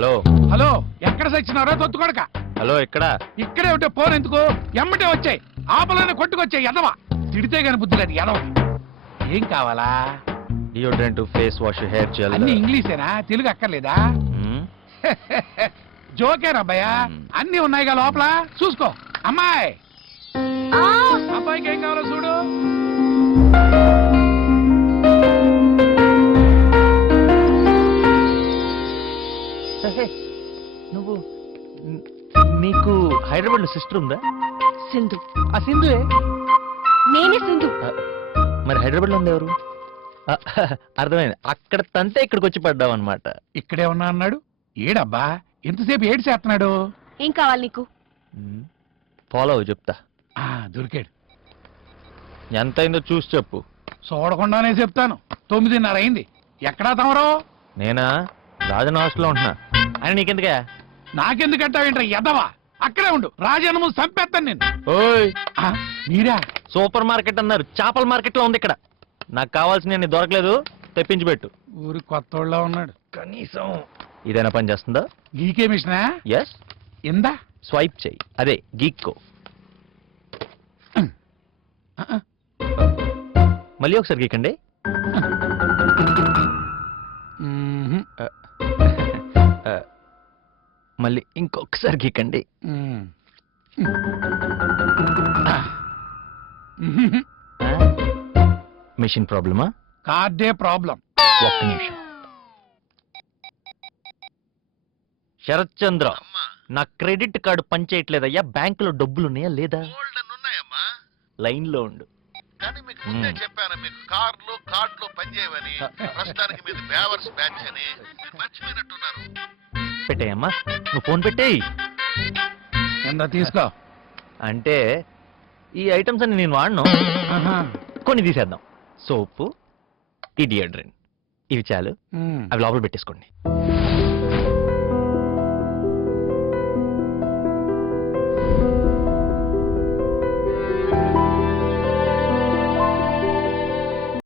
Hello hello, ఎక్కడ సచ్చినారో తొత్తుకొడక. Hello ఎక్కడ? ఇక్కడే ఉంటే ఫోన్ ఎందుకు? ఎమ్మటే వచ్చాయి, ఆపలోనే కొట్టుకొచ్చాయి. ఎదవా తిడితే గాని బుద్ధి లేదు ఎదవ. ఏం కావాలా? Deodorant, face wash, hair gel. అన్ని ఇంగ్లీషేనా, తెలుగు అక్కర్లేదా? జోకేనా అబ్బాయా? అన్ని ఉన్నాయిగా లోపల, చూసుకో. అమ్మాయి, అబ్బాయికి ఏం కావాలో చూడు. నువ్వు నీకు హైదరాబాద్ లో సిస్టర్ ఉందా? సింధు. ఆ సింధువే. నేనే సింధు. మరి హైదరాబాద్ లో ఉంది ఎవరు? అర్థమైంది, అక్కడ తంతే ఇక్కడికి వచ్చి పడ్డావు అనమాట. ఇక్కడే ఉన్నా అన్నాడు. ఏడబ్బా ఎంతసేపు ఏడు చేస్తున్నాడు? ఏం కావాలి నీకు? ఫాలో అవ్వు, చెప్తా. దొరికాడు. ఎంత అయిందో చూసి చెప్పు. చూడకుండానే చెప్తాను. 9:30 అయింది. ఎక్కడా తమరో? నేనా రాజన్ హాస్టల్లో ఉంటున్నా. అని నీకెందుకే? నాకెందుకంటావేంట్రా ఎదవా? అక్కడే ఉండు, రాజన్నము చంపేస్తాను నేను. ఓయ్, మీరా? సూపర్ మార్కెట్ అన్నారు, చేపల మార్కెట్ లో ఉంది ఇక్కడ. నాకు కావాల్సిన దొరకలేదు, తెప్పించి పెట్టు. ఊరి కొత్తోళ్ళ ఉన్నాడు. కనీసం ఇదైనా పని చేస్తుందా? గీకే మిషనా? ఎస్. ఇందా స్వైప్ చెయ్యి, అదే గీక్కో. మళ్ళీ ఒకసారి గీకండి. మళ్ళీ ఇంకొకసారి గీకండి. మిషన్ ప్రాబ్లమా? కార్డే ప్రాబ్లం. ఒక్క నిమిషం. శరత్ చంద్ర, నా క్రెడిట్ కార్డు పనిచేయట్లేదయ్యా, బ్యాంకులో డబ్బులున్నాయా లేదా? లైన్ లో ఉండు. కానీ మీకు ముందే చెప్పాను, మీకు కార్లు కార్డులు పనిచేయవని. ప్రస్తుతానికి మీది బేవర్స్ బ్యాచ్ అని మర్చిపోయినట్టున్నారు. పెట్టేయమ్మా, నువ్వు ఫోన్ పెట్టేయి. ఎంత తీసుకో. అంటే ఈ ఐటమ్స్ అన్ని నేను వాడను, కొన్ని తీసేద్దాం. సోపు, ఈ డియోడ్రెంట్, ఇవి చాలు. అవి లోపల పెట్టేసుకోండి.